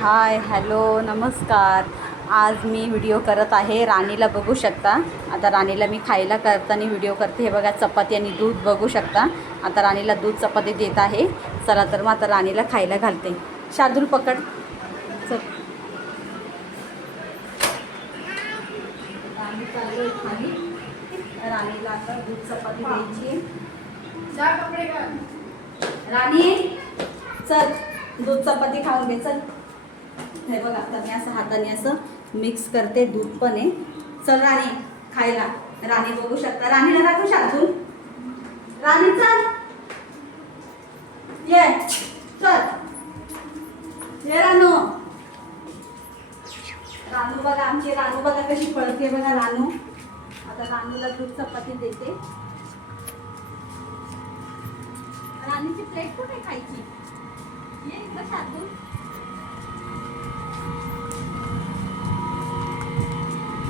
Hi hello नमस्कार. आज मी video करत आहे. राणीला बघू शकता. आता राणीला मी खायला करताना व्हिडिओ करते. हे बघा चपाती आणि दूध बघू शकता. आता राणीला दूध चपाती देत आहे. चला तर मग आता राणीला खायला घालते. शार्दूल पकड. चल राणी चालू खाली. राणीला आता दूध चपाती द्यायची. राणी चल दूध चपाती खाऊन घे. चल हे बघ आता मी असं हाताने असं मिक्स करते. दूध पण आहे. चल राणी खायला. राणी बघू शकता. राणीला दाखवू शार्दूल. राणी चल ये. चल ये रानू. रानू बघा आमची रानू बघा कशी पळते बघा रानू. आता रानूला दूध चपाती देते. राणीची प्लेट कुठे खायची? ये इकडं शार्दूल.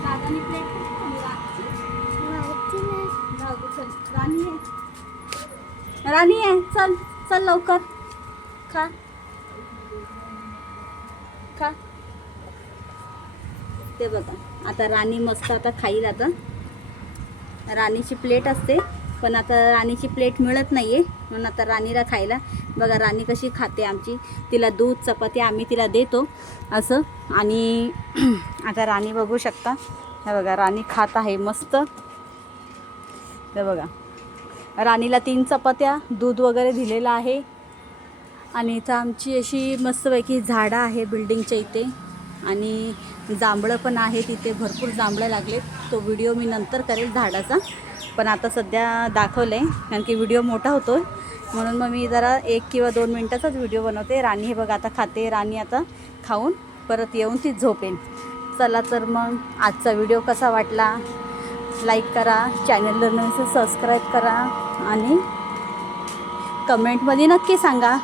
दादानी प्लेट कुठे खाली राणीची? जाऊ दे चल. राणी आहे. राणी आहे. चल चल लवकर खा खा. ते बघा आता राणी मस्त आता खाईल. आता राणीची प्लेट असते पण आता राणीची प्लेट मिळत नाही आहे म्हणून आता राणीला खायला बघा राणी कशी खाते आमची. तिला दूध चपाती आम्ही तिला देतो असं. आणि आता राणी बघू शकता. हे बघा राणी खात आहे मस्त. हे बघा राणीला 3 चपात्या दूध वगैरे दिलेलं आहे. आणि इथं आमची अशी मस्तपैकी झाडं आहे बिल्डिंगच्या इथे. आणि जांभळं पण आहे तिथे. भरपूर जांभळं लागलेत. तो व्हिडिओ मी नंतर करेल झाडाचा. पण आता सध्या दाखवलं आहे कारण की व्हिडिओ मोठा होतो म्हणून मग मी जरा 1 किंवा 2 मिनटाचाच व्हिडिओ बनवते. राणी हे बघा आता खाते. राणी आता खाऊन परत येऊन ती झोपेन. चला तर मग आजचा व्हिडिओ कसा वाटला लाईक करा. चॅनलला नसेल सबस्क्राईब करा. आणि कमेंटमध्ये नक्की सांगा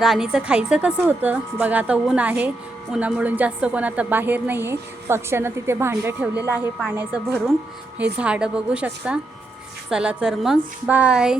राणीचं खायचं कसं होतं. बघा आता ऊन आहे. उन्हामुळे जास्त कोण आता बाहेर नाही आहे. पक्ष्यांना तिथे भांडं ठेवलेलं आहे पाण्याचं भरून. हे झाडं बघू शकता. चला तर मग बाय.